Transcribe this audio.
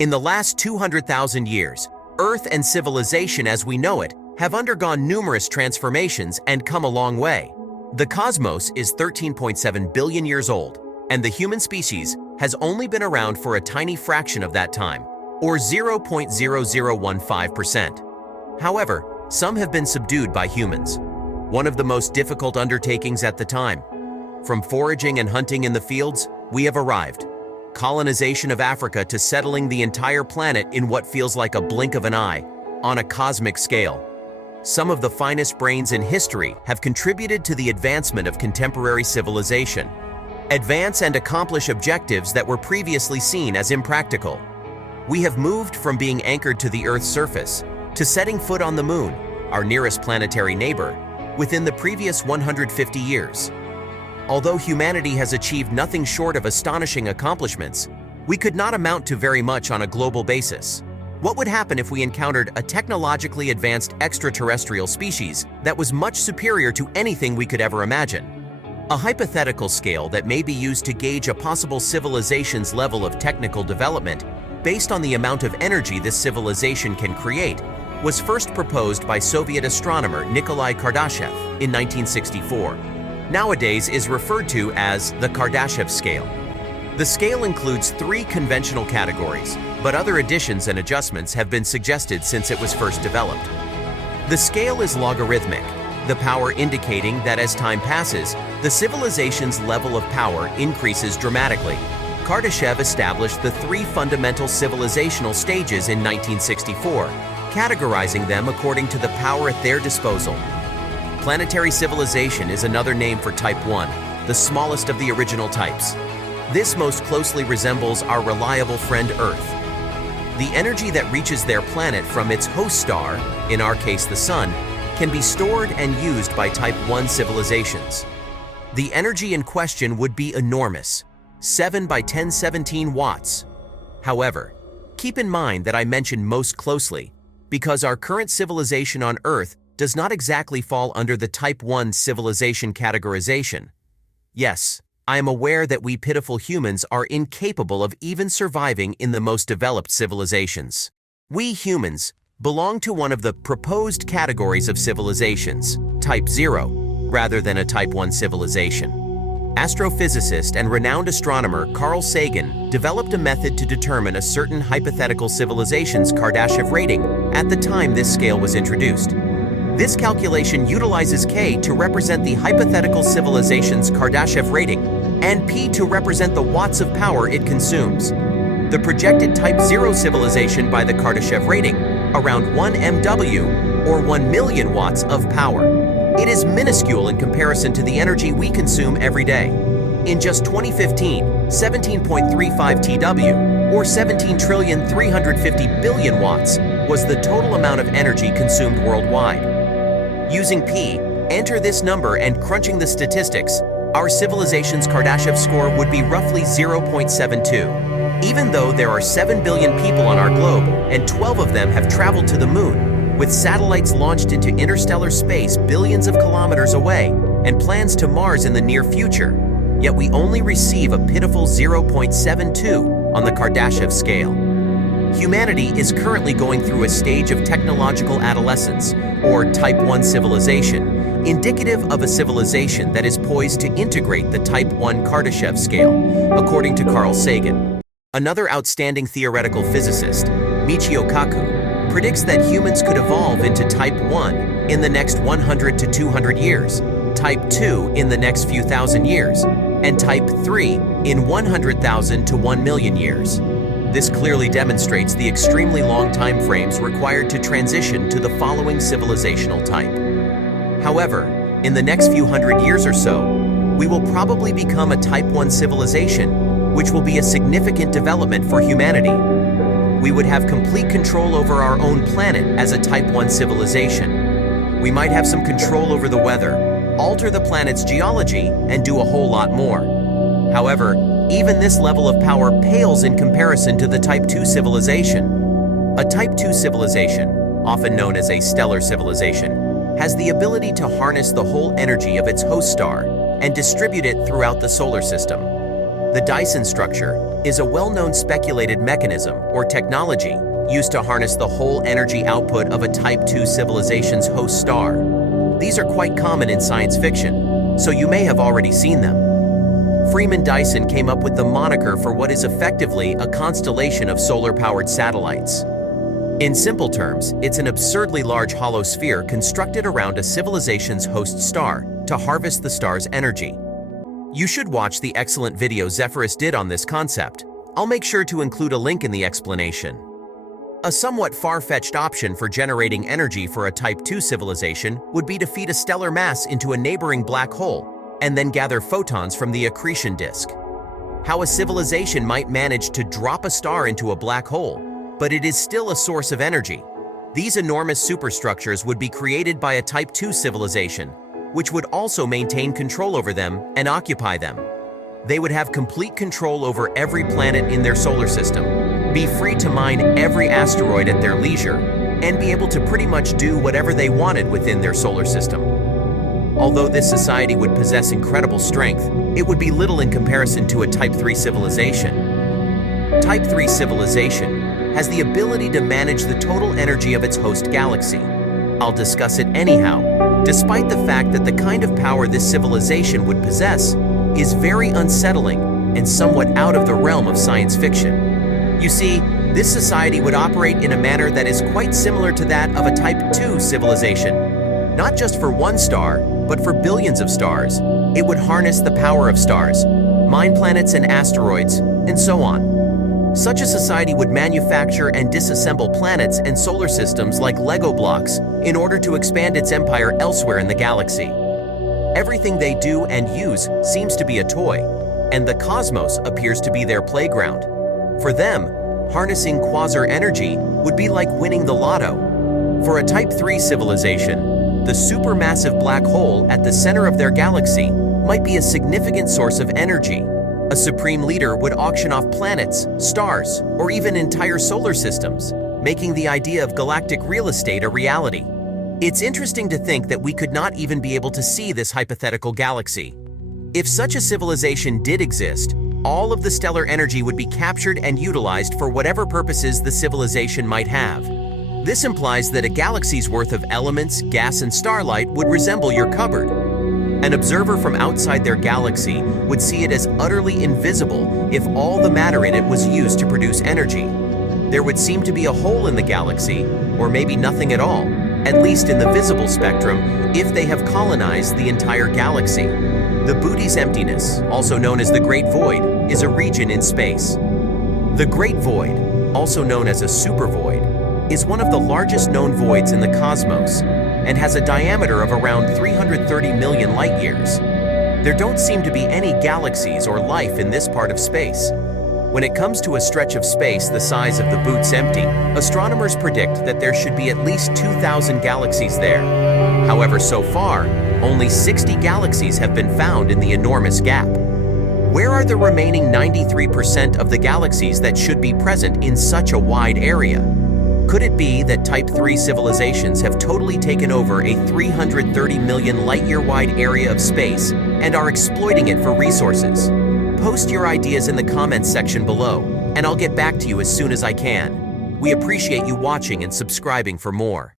In the last 200,000 years, Earth and civilization as we know it have undergone numerous transformations and come a long way. The cosmos is 13.7 billion years old, and the human species has only been around for a tiny fraction of that time, or 0.0015%. However, some have been subdued by humans, one of the most difficult undertakings at the time. From foraging and hunting in the fields, we have arrived. Colonization of Africa to settling the entire planet in what feels like a blink of an eye, on a cosmic scale. Some of the finest brains in history have contributed to the advancement of contemporary civilization. Advance and accomplish objectives that were previously seen as impractical. We have moved from being anchored to the Earth's surface to setting foot on the Moon, our nearest planetary neighbor, within the previous 150 years. Although humanity has achieved nothing short of astonishing accomplishments, we could not amount to very much on a global basis. What would happen if we encountered a technologically advanced extraterrestrial species that was much superior to anything we could ever imagine? A hypothetical scale that may be used to gauge a possible civilization's level of technical development based on the amount of energy this civilization can create was first proposed by Soviet astronomer Nikolai Kardashev in 1964. Nowadays is referred to as the Kardashev Scale. The scale includes 3 conventional categories, but other additions and adjustments have been suggested since it was first developed. The scale is logarithmic, the power indicating that as time passes, the civilization's level of power increases dramatically. Kardashev established the 3 fundamental civilizational stages in 1964, categorizing them according to the power at their disposal. Planetary civilization is another name for Type 1, the smallest of the original types. This most closely resembles our reliable friend Earth. The energy that reaches their planet from its host star, in our case the Sun, can be stored and used by Type 1 civilizations. The energy in question would be enormous, 7 by 1017 watts. However, keep in mind that I mentioned most closely, because our current civilization on Earth does not exactly fall under the Type 1 civilization categorization. Yes, I am aware that we pitiful humans are incapable of even surviving in the most developed civilizations. We humans belong to one of the proposed categories of civilizations, Type 0, rather than a Type 1 civilization. Astrophysicist and renowned astronomer Carl Sagan developed a method to determine a certain hypothetical civilization's Kardashev rating at the time this scale was introduced. This calculation utilizes K to represent the hypothetical civilization's Kardashev rating and P to represent the watts of power it consumes. The projected Type 0 civilization by the Kardashev rating, around 1 MW or 1 million watts of power. It is minuscule in comparison to the energy we consume every day. In just 2015, 17.35 TW, or 17,350,000,000,000 watts, was the total amount of energy consumed worldwide. Using P, enter this number and crunching the statistics, our civilization's Kardashev score would be roughly 0.72. Even though there are 7 billion people on our globe and 12 of them have traveled to the Moon, with satellites launched into interstellar space billions of kilometers away and plans to Mars in the near future, yet we only receive a pitiful 0.72 on the Kardashev scale. Humanity is currently going through a stage of technological adolescence, or Type 1 civilization, indicative of a civilization that is poised to integrate the Type 1 Kardashev scale, according to Carl Sagan. Another outstanding theoretical physicist, Michio Kaku, predicts that humans could evolve into Type 1 in the next 100 to 200 years, Type 2 in the next few thousand years, and Type 3 in 100,000 to 1 million years. This clearly demonstrates the extremely long time frames required to transition to the following civilizational type. However, in the next few hundred years or so, we will probably become a Type 1 civilization, which will be a significant development for humanity. We would have complete control over our own planet as a Type 1 civilization. We might have some control over the weather, alter the planet's geology, and do a whole lot more. However, even this level of power pales in comparison to the Type 2 civilization. A Type 2 civilization, often known as a stellar civilization, has the ability to harness the whole energy of its host star and distribute it throughout the solar system. The Dyson structure, is a well-known speculated mechanism or technology used to harness the whole energy output of a Type 2 civilization's host star. These are quite common in science fiction, so you may have already seen them. Freeman Dyson came up with the moniker for what is effectively a constellation of solar-powered satellites. In simple terms, it's an absurdly large hollow sphere constructed around a civilization's host star to harvest the star's energy. You should watch the excellent video Zepherus did on this concept. I'll make sure to include a link in the explanation. A somewhat far-fetched option for generating energy for a Type 2 civilization would be to feed a stellar mass into a neighboring black hole and then gather photons from the accretion disk. How a civilization might manage to drop a star into a black hole, but it is still a source of energy. These enormous superstructures would be created by a Type 2 civilization, which would also maintain control over them and occupy them. They would have complete control over every planet in their solar system, be free to mine every asteroid at their leisure, and be able to pretty much do whatever they wanted within their solar system. Although this society would possess incredible strength, it would be little in comparison to a Type 3 civilization. Type 3 civilization has the ability to manage the total energy of its host galaxy. I'll discuss it anyhow, despite the fact that the kind of power this civilization would possess is very unsettling and somewhat out of the realm of science fiction. You see, this society would operate in a manner that is quite similar to that of a Type 2 civilization. Not just for one star, but for billions of stars. It would harness the power of stars, mine planets and asteroids, and so on. Such a society would manufacture and disassemble planets and solar systems like Lego blocks in order to expand its empire elsewhere in the galaxy. Everything they do and use seems to be a toy, and the cosmos appears to be their playground. For them, harnessing quasar energy would be like winning the lotto. For a Type 3 civilization, the supermassive black hole at the center of their galaxy might be a significant source of energy. A supreme leader would auction off planets, stars, or even entire solar systems, making the idea of galactic real estate a reality. It's interesting to think that we could not even be able to see this hypothetical galaxy. If such a civilization did exist, all of the stellar energy would be captured and utilized for whatever purposes the civilization might have. This implies that a galaxy's worth of elements, gas, and starlight would resemble your cupboard. An observer from outside their galaxy would see it as utterly invisible if all the matter in it was used to produce energy. There would seem to be a hole in the galaxy, or maybe nothing at all, at least in the visible spectrum, if they have colonized the entire galaxy. The Booty's emptiness, also known as the Great Void, is a region in space. The Great Void, also known as a supervoid, is one of the largest known voids in the cosmos and has a diameter of around 330 million light-years. There don't seem to be any galaxies or life in this part of space. When it comes to a stretch of space the size of the Booty's empty, astronomers predict that there should be at least 2,000 galaxies there. However, so far, only 60 galaxies have been found in the enormous gap. Where are the remaining 93% of the galaxies that should be present in such a wide area? Could it be that Type 3 civilizations have totally taken over a 330 million light-year wide area of space and are exploiting it for resources? Post your ideas in the comments section below, and I'll get back to you as soon as I can. We appreciate you watching and subscribing for more.